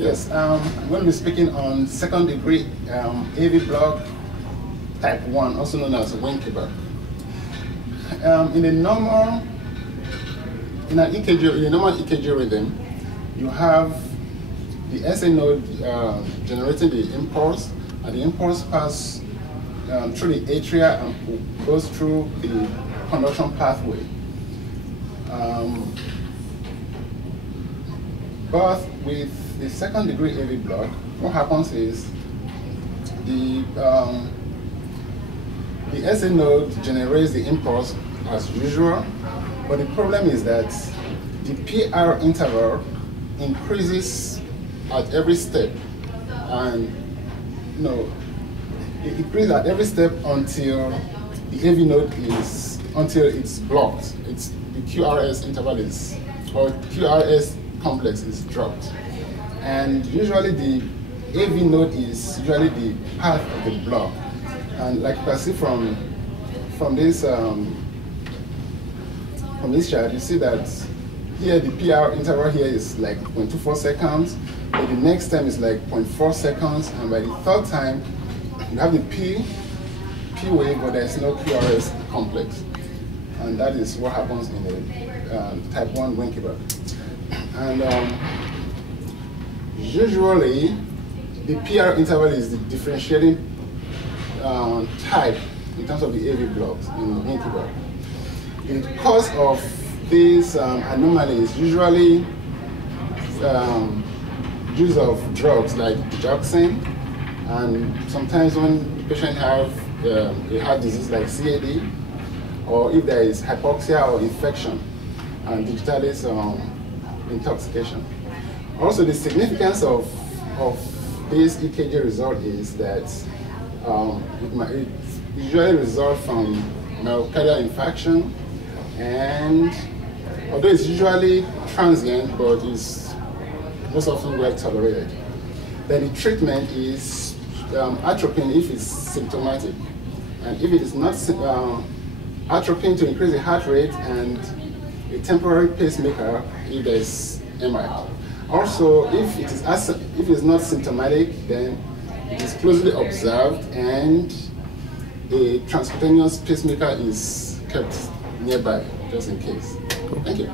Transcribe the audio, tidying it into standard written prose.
Yes, I'm going to be speaking on second degree AV block type 1, also known as Winkeback. In a normal EKG rhythm, you have the SA node generating the impulse, and the impulse passes through the atria and goes through the conduction pathway. But with the second degree AV block, what happens is the SA node generates the impulse as usual, but the problem is that the PR interval increases at every step, and it increases at every step until the AV node it's blocked. The QRS interval or QRS complex is dropped, and usually the AV node is usually the path of the block. And like you can see from this chart, you see that here the PR interval here is like 0.24 seconds, but the next time is like 0.4 seconds, and by the third time you have the P wave, but there's no QRS complex, and that is what happens in the type 1 Winkeback. And usually the PR interval is the differentiating type in terms of the AV blocks in Winkeback. The cause of these anomalies usually use of drugs like digoxin, and sometimes when the patient have a heart disease like CAD, or if there is hypoxia or infection and digitalis intoxication. Also, the significance of this EKG result is that it usually results from myocardial infarction, and although it's usually transient, but it's most often well tolerated. Then the treatment is atropine if it's symptomatic, and if it is not atropine to increase the heart rate, and a temporary pacemaker if there is MI. Also, if it is not symptomatic, then it is closely observed and a transcutaneous pacemaker is kept nearby, just in case. Cool. Thank you.